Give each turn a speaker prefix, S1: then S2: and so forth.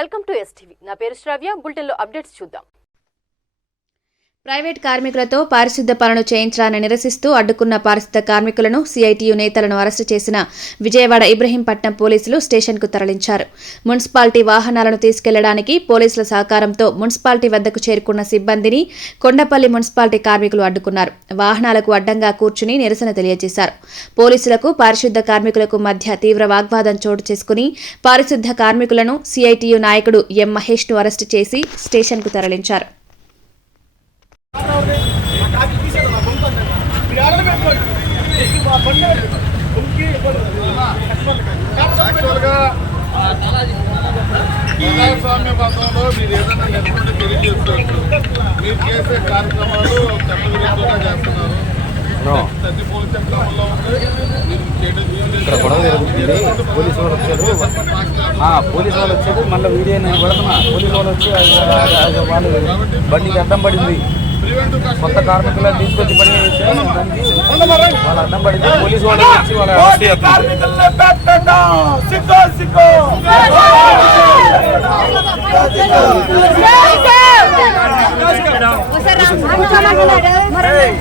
S1: Welcome to STV నా పేరు శ్రావ్య. బులెటిన్లో అప్డేట్స్ చూద్దాం.
S2: ప్రైవేట్ కార్మికులతో పారిశుద్ధ పనులు చేయించాలని నిరసిస్తూ అడ్డుకున్న పారిశుద్ధ కార్మికులను సిఐటియు నేతలను అరెస్టు చేసిన విజయవాడ ఇబ్రహీంపట్నం పోలీసులు స్టేషన్కు తరలించారు. మున్సిపాలిటీ వాహనాలను తీసుకెళ్ళడానికి పోలీసుల సహకారంతో మున్సిపాలిటీ వద్దకు చేరుకున్న సిబ్బందిని కొండపల్లి మున్సిపాలిటీ కార్మికులు అడ్డుకున్నారు. వాహనాలకు అడ్డంగా కూర్చుని నిరసన తెలియజేశారు. పోలీసులకు పారిశుద్ధ కార్మికులకు మధ్య తీవ్ర వాగ్వాదం చోటు చేసుకుని పారిశుద్ధ కార్మికులను సిఐటియు నాయకుడు ఎం మహేష్ను అరెస్టు చేసి స్టేషన్కు తరలించారు.
S3: యాక్చువల్గా ప్రజాస్వామ్య పథంలో మీరు ఏదైనా నిరసన తెలియజేసుకోవచ్చు మీరు చేసే కార్యక్రమాలు చట్టవిరుద్ధంగా చేస్తున్నారు. ప్రతి పోలీస్ చట్టంలో
S4: పోలీసు వాళ్ళు వచ్చారు. ఆ, పోలీసు వాళ్ళు వచ్చారు. మళ్ళీ వీడియో నేను పెడుతున్నా. పోలీసు వాళ్ళు వచ్చి వాళ్ళు బండికి అడ్డం పడింది. కొత్త కార్మికులను తీసుకొచ్చి పని చేస్తే దానికి వాళ్ళు అడ్డం పడింది పోలీసు వాళ్ళు వచ్చి వాళ్ళ.
S5: Hey,